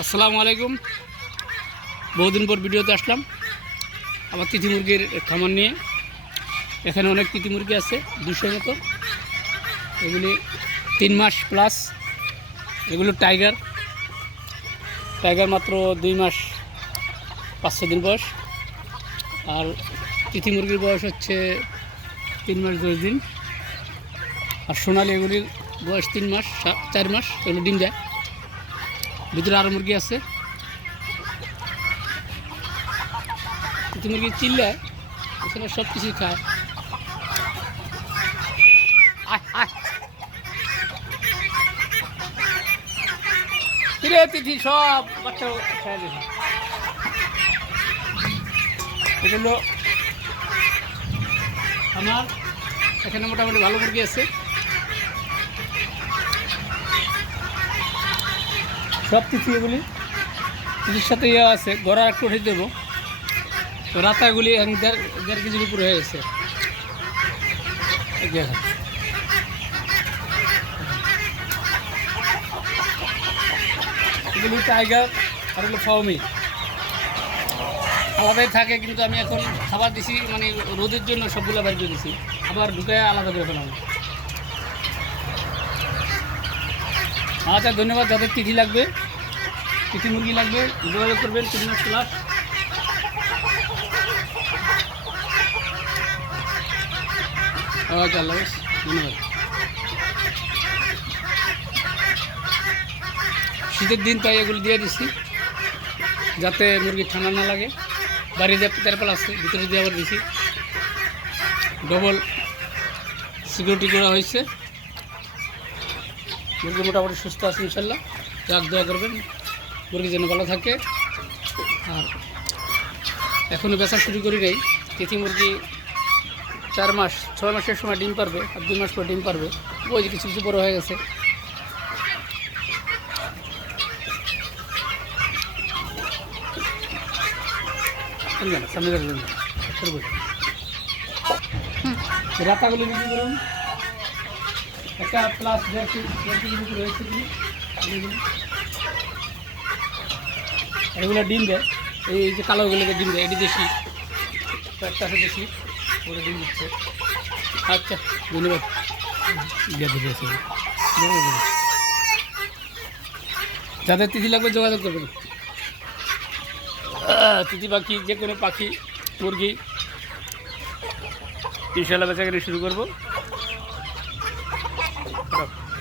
আসসালামু আলাইকুম। বহুদিন পর ভিডিওতে আসলাম। আমার তিথি মুরগির খামার নিয়ে। এখানে অনেক তিথি মুরগি আছে, দুশো মতো। এগুলি তিন মাস প্লাস এগুলো টাইগার টাইগার মাত্র দুই মাস পাঁচশো দিন বয়স। আর তিথি মুরগির বয়স হচ্ছে তিন মাস দশ দিন। আর সোনালি এগুলির বয়স তিন মাস চার মাস, এগুলো ডিম দেয়। ভিতরে আরও মুরগি আছে। মুরগি চিল্লায় এখানে সব কিছুই খায় সব বাচ্চা এগুলো আমার, এখানে মোটামুটি ভালো মুরগি আছে। সব কিছু এগুলি। কিছুর সাথে ইয়ে আছে গড়া একটু উঠে দেবো। তো রাতাগুলি দেড় দেড় কেজির উপরে হয়ে গেছে। এগুলি টাইগার আর হলো ফাউমি আলাদাই থাকে, কিন্তু আমি এখন খাবার দিছি মানে রোদের জন্য সবগুলো বাইর দিছি। আবার ঢুকে আলাদা করে ফেলাম আচ্ছা ধন্যবাদ। যাদের তিথি লাগবে তিথি মুরগি লাগবে, যোগাযোগ করবেন মাস প্লাস আচ্ছা ধন্যবাদ। শীতের দিন, তাই এগুলো দিয়ে দিচ্ছি, যাতে মুরগি ঠান্ডা না লাগে। বাড়িতে তেরপাল আছে, ভিতরে দিয়ে আবার দিছি ডবল সিকিউরিটি করা হয়েছে। মুরগি মোটামুটি সুস্থ আছে ইনশাল্লাহ। যাক, দোয়া করবেন। মুরগি যেন ভালো থাকে। আর এখনও বেচা শুরু করি নাই। তিথি মুরগি চার মাস, ছয় মাসের সময় ডিম পারবে আর দুই মাস পর ডিম পারবে। ওই যে কিছু কিছু বড় হয়ে গেছে। সামনে করব রাতাগুলো বিক্রি করুন। একটা প্লাস দেড় কেজি কি এগুলো। ডিম দেয় এই যে কালোগুলোকে ডিম দেয় এটি দেশি। একটা আছে দেশি ডিম দিচ্ছে। আচ্ছা ধন্যবাদ। যাদের তিথি লাগবে যোগাযোগ করবেন। তিথি পাখি যে কোনো পাখি মুরগি। ইনশাল্লাহ বেচাকেনি শুরু করব। What up?